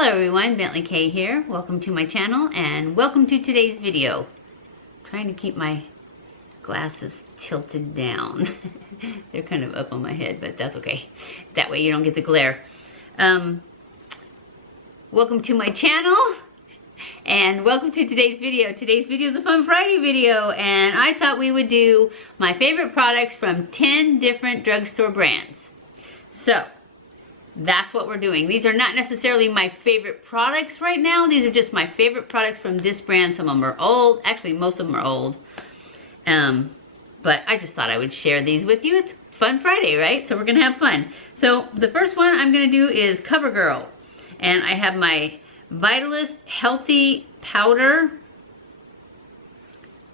Hello everyone, BentlyK here. Welcome to my channel and welcome to today's video. I'm trying to keep my glasses tilted down. They're kind of up on my head, but that's okay. That way you don't get the glare. Welcome to my channel and welcome to today's video. Today's video is a Fun Friday video and I thought we would do my favorite products from 10 different drugstore brands. So that's what we're doing. These are not necessarily my favorite products right now. These are just my favorite products from this brand. Some of them are old. Actually, most of them are old. But I just thought I would share these with you. It's Fun Friday, right? So we're gonna have fun. So the first one I'm gonna do is CoverGirl. And I have my Vitalist Healthy Powder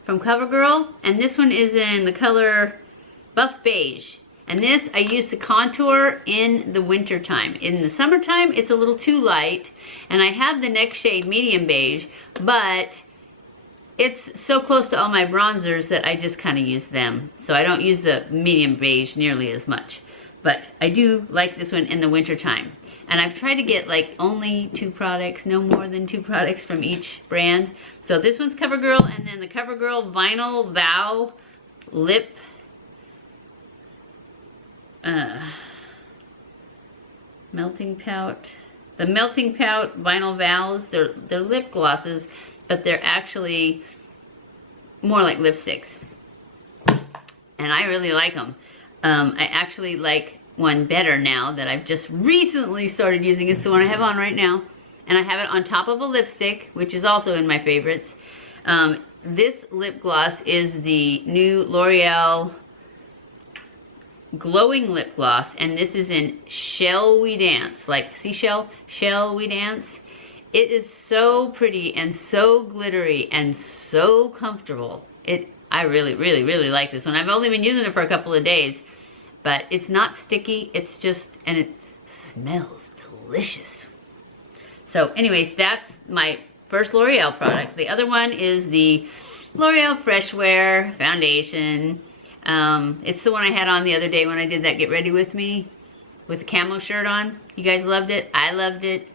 from CoverGirl. And this one is in the color Buff Beige. And this I use to contour in the winter time. In the summertime, it's a little too light. And I have the next shade, medium beige, but it's so close to all my bronzers that I just kind of use them. So I don't use the medium beige nearly as much. But I do like this one in the winter time. And I've tried to get like only 2 products, no more than 2 products from each brand. So this one's CoverGirl, and then the CoverGirl Vinyl Vow Lip Melting Pout. The Melting Pout Vinyl Vows, they're lip glosses, but they're actually more like lipsticks. And I really like them. I actually like one better now that I've just recently started using. It's the one I have on right now. And I have it on top of a lipstick, which is also in my favorites. This lip gloss is the new L'Oreal Glowing Lip Gloss, and this is in Shall We Dance, like seashell, Shall We Dance. It is so pretty and so glittery and so comfortable. I really, really, really like this one. I've only been using it for a couple of days, but it's not sticky. It's just, and it smells delicious. So anyways, that's my first L'Oreal product. The other one is the L'Oreal Fresh Wear Foundation. It's the one I had on the other day when I did that Get Ready With Me with the camo shirt on. You guys loved it. I loved it.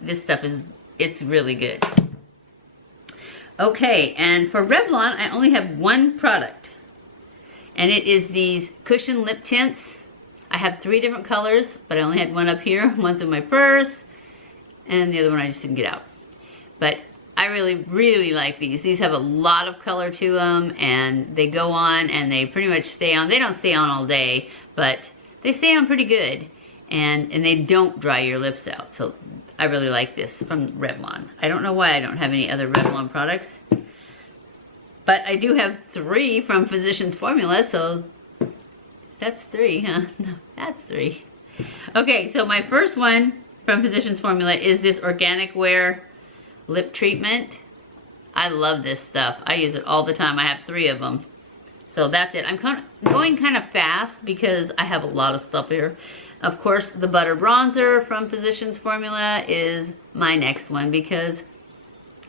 This stuff it's really good. Okay, and for Revlon, I only have one product. And it is these cushion lip tints. I have 3 different colors, but I only had one up here. One's in my purse, and the other one I just didn't get out. But I really, really like these. These have a lot of color to them, and they go on, and they pretty much stay on. They don't stay on all day, but they stay on pretty good, and they don't dry your lips out. So I really like this from Revlon. I don't know why I don't have any other Revlon products, but I do have 3 from Physicians Formula, so that's 3, huh? No, that's 3. Okay, so my first one from Physicians Formula is this Organic Wear lip treatment. I love this stuff. I use it all the time. I have 3 of them. So that's it. I'm going kind of fast because I have a lot of stuff here. Of course, the Butter Bronzer from Physicians Formula is my next one because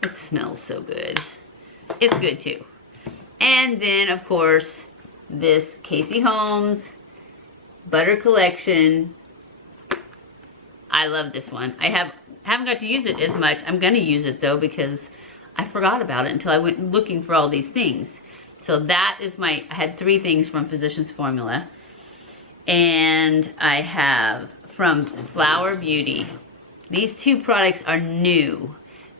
it smells so good. It's good too. And then, of course, this Casey Holmes Butter Collection. I love this one. I haven't got to use it as much. I'm gonna use it though because I forgot about it until I went looking for all these things. So that is I had 3 things from Physicians Formula. And I have from Flower Beauty. These 2 products are new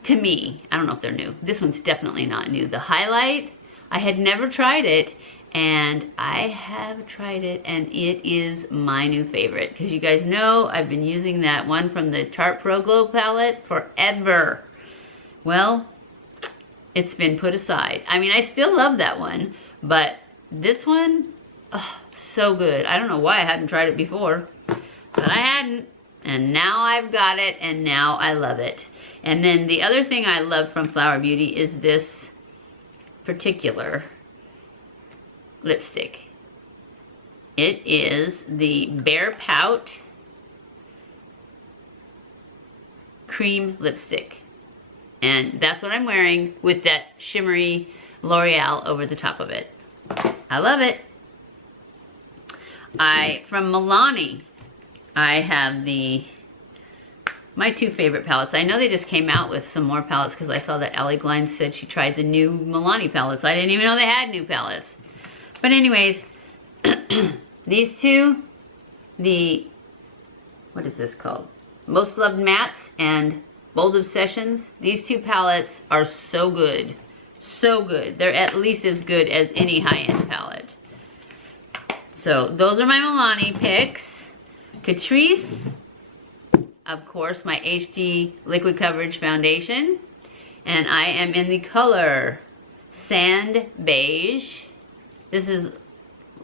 to me. I don't know if they're new. This one's definitely not new. The Highlight, I had never tried it, and I have tried it, and it is my new favorite. Because you guys know I've been using that one from the Tarte Pro Glow palette forever. Well, it's been put aside. I mean, I still love that one, but this one, oh, so good. I don't know why I hadn't tried it before, but I hadn't, and now I've got it, and now I love it. And then the other thing I love from Flower Beauty is this particular lipstick. It is the Bare Pout Cream Lipstick. And that's what I'm wearing with that shimmery L'Oreal over the top of it. I love it. From Milani, I have the my two favorite palettes. I know they just came out with some more palettes because I saw that Allie Glines said she tried the new Milani palettes. I didn't even know they had new palettes. But anyways, these two, what is this called? Most Loved Mattes and Bold Obsessions. These two palettes are so good. So good. They're at least as good as any high-end palette. So those are my Milani picks. Catrice, of course, my HD Liquid Coverage Foundation. And I am in the color Sand Beige. This is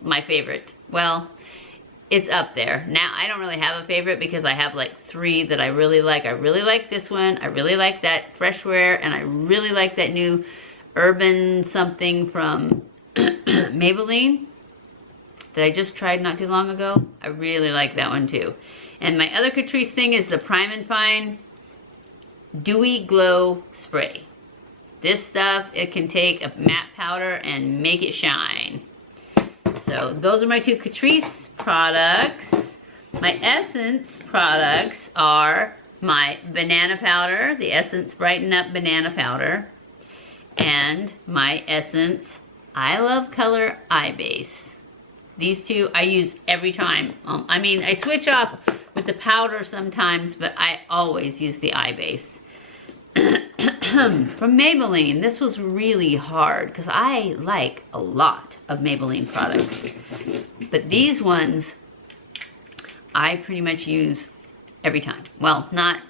my favorite. Well, it's up there. Now, I don't really have a favorite because I have like 3 that I really like. I really like this one. I really like that Fresh Wear. And I really like that new Urban something from Maybelline that I just tried not too long ago. I really like that one too. And my other Catrice thing is the Prime and Fine Dewy Glow Spray. This stuff, it can take a matte powder and make it shine. So those are my 2 Catrice products. My Essence products are my banana powder, the Essence Brighten Up Banana Powder, and my Essence I Love Color Eye Base. These 2 I use every time. I mean, I switch off with the powder sometimes, but I always use the eye base. From Maybelline, this was really hard because I like a lot of Maybelline products. But these ones, I pretty much use every time. Well, not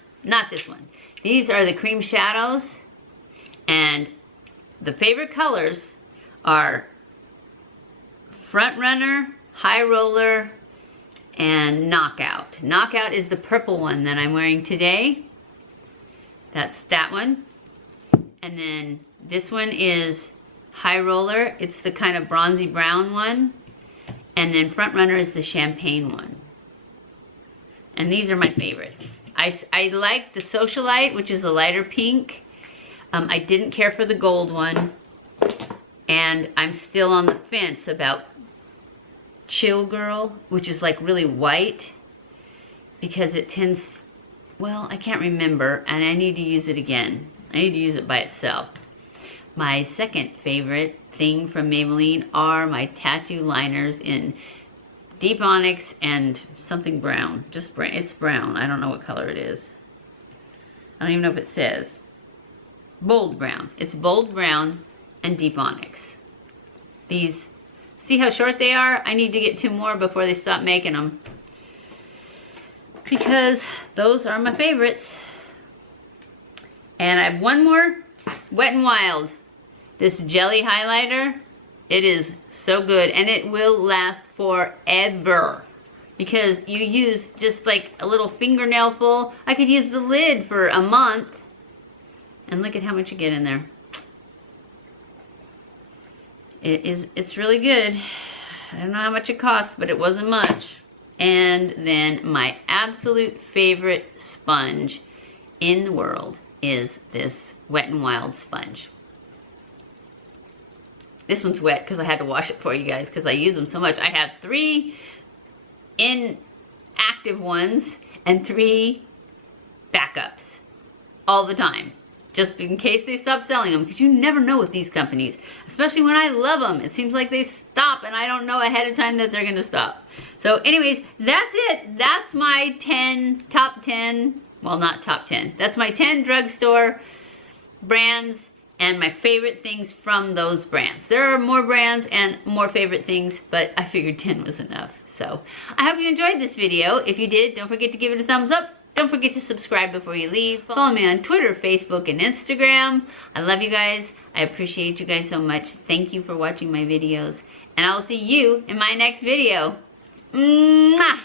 this one. These are the cream shadows, and the favorite colors are Front Runner, High Roller, and Knockout. Knockout is the purple one that I'm wearing today. That's that one. And then this one is High Roller. It's the kind of bronzy brown one. And then Front Runner is the champagne one. And these are my favorites. I like the Socialite, which is a lighter pink. I didn't care for the gold one. And I'm still on the fence about Chill Girl, which is like really white, because it tends, well, I can't remember, and I need to use it again. I need to use it by itself. My second favorite thing from Maybelline are my tattoo liners in Deep Onyx and something brown. Just brown. It's brown. I don't know what color it is. I don't even know if it says. Bold brown. It's bold brown and Deep Onyx. These, see how short they are? I need to get 2 more before they stop making them, because those are my favorites. And I have one more, Wet n Wild. This jelly highlighter, it is so good, and it will last forever, because you use just like a little fingernail full. I could use the lid for a month, and look at how much you get in there. It's really good. I don't know how much it costs, but it wasn't much. And then my absolute favorite sponge in the world is this Wet n Wild sponge. This one's wet because I had to wash it for you guys because I use them so much. I have 3 inactive ones and 3 backups all the time, just in case they stop selling them, because you never know with these companies, especially when I love them. It seems like they stop and I don't know ahead of time that they're gonna stop. So anyways, that's it. That's my top 10, well, not top 10. That's my 10 drugstore brands and my favorite things from those brands. There are more brands and more favorite things, but I figured 10 was enough. So I hope you enjoyed this video. If you did, don't forget to give it a thumbs up. Don't forget to subscribe before you leave. Follow me on Twitter, Facebook, and Instagram. I love you guys. I appreciate you guys so much. Thank you for watching my videos. And I will see you in my next video. Mwah!